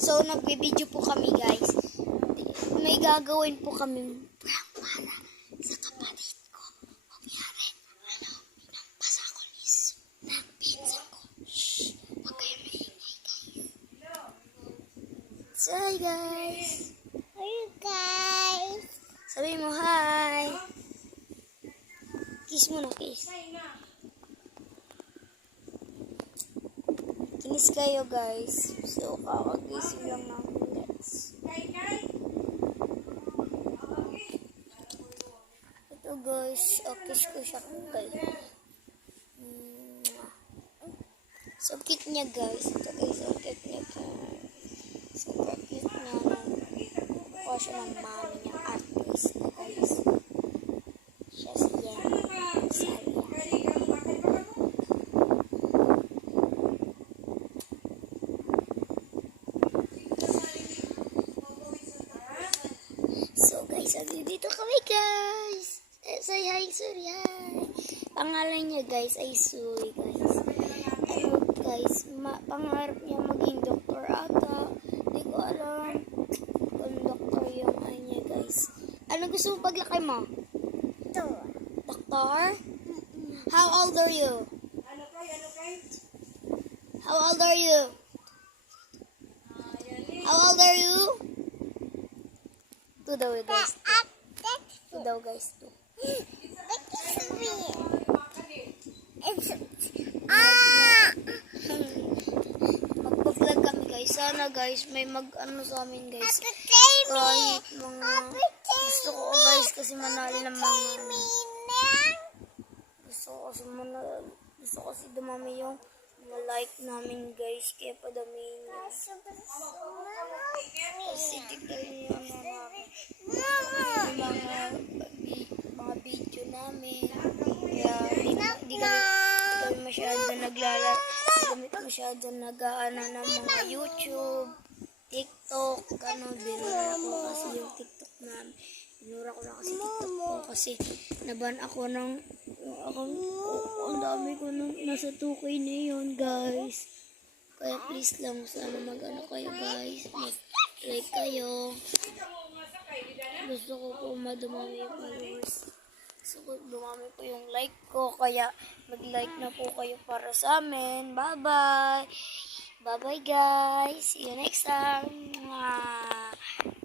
So, nagbe-video po kami, guys. May gagawin po kami prank para sa kapatid ko. Kunyari, pasakulis ng pinsan ko. Shhh! Huwag kayo maingay, guys. So, hi, guys. Hi guys. Sabi mo, hi. Kiss mo na, kiss. Kinis kayo, guys. So, kakagising lang namin, guys. Ito, guys. Kiss ko siya, guys. So, cute niya, guys. Ito, guys. So, cute niya, guys. Super cute niya. Kuha siya ng mami niya. Artist, guys. Siya si Yen. Saya. So, guys, dito kami, guys. Say hi, sorry, hi. Pangalan niya, guys, ay Sui, guys. Ano, guys, pangarap niya maging doktor ata. Hindi ko alam kung doktor yung ay niya, guys. Ano gusto mo paglaki mo? Doktor? How old are you? How old are you? How old are you? 2 daw, guys. 2 daw, guys. 2. Magpa-vlog kami, guys. Sana, guys, may mag-ano sa amin, guys. Kahit mga gusto ko, guys, kasi manalo ng mga gusto ko kasi dumami yung mga like namin, guys. Kaya padamihin nyo. Kasi tignan nyo mga video namin. Kaya di kami masyado nag-aana ng mga YouTube, TikTok, binura ko kasi yung TikTok namin. Binura ko na kasi TikTok ko kasi naban ako ng ang dami ko nung nasa 2K na yun, guys. Kaya please lang, sana mag-ano kayo, guys. Mag-like kayo. Gusto ko po madumami yung followers. Gusto ko dumami po yung like ko. Kaya mag-like na po kayo para sa amin. Bye-bye! Bye-bye, guys! See you next time! Mwah!